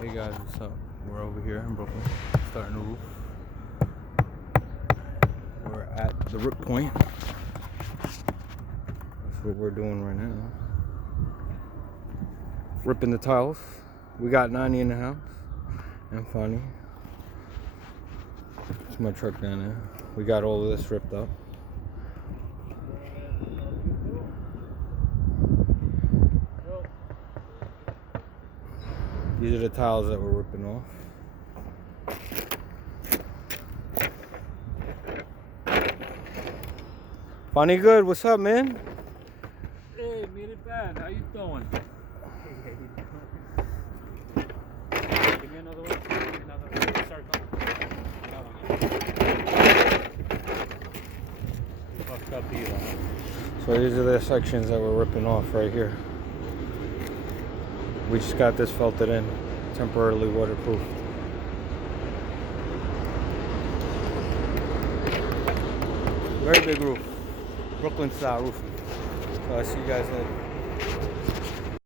Hey guys, what's up? We're over here in Brooklyn, starting the roof. We're at the rip point. That's what we're doing right now. Ripping the tiles. We got 90 in the house. And funny. It's my truck down there. We got all of this ripped up. These are the tiles that we're ripping off. Funny good, what's up, man? Hey, made it bad. How you doing? Give me another one. Give me another circle. That one. Fucked up either. So these are the sections that we're ripping off right here. We just got this felted in, temporarily waterproof. Very big roof, Brooklyn style roofing. So I see you guys later.